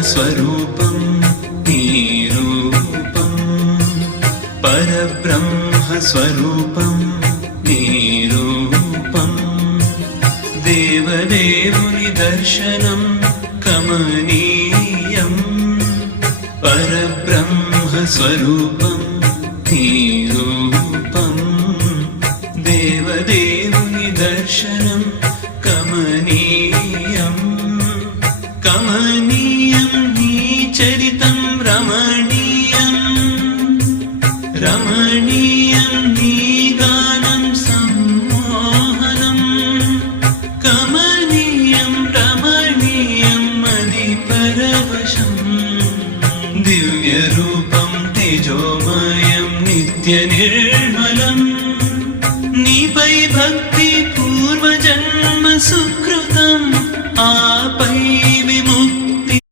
स्वरूपं निरूपं परब्रह्मस्वरूपं निरूपं देवदेवुनि दर्शनं कमनीयं परब्रह्मस्वरूपं निरूपं देवदेवुनि दर्शनं कमनीयं कमनीयं नीचरितं रमणीयं रमणीयं नीगानं सम्मोहनं कमनीयं रमणीयं मदिपरवशं दिव्यरूपं तेजोमयं नित्यनिर्मलं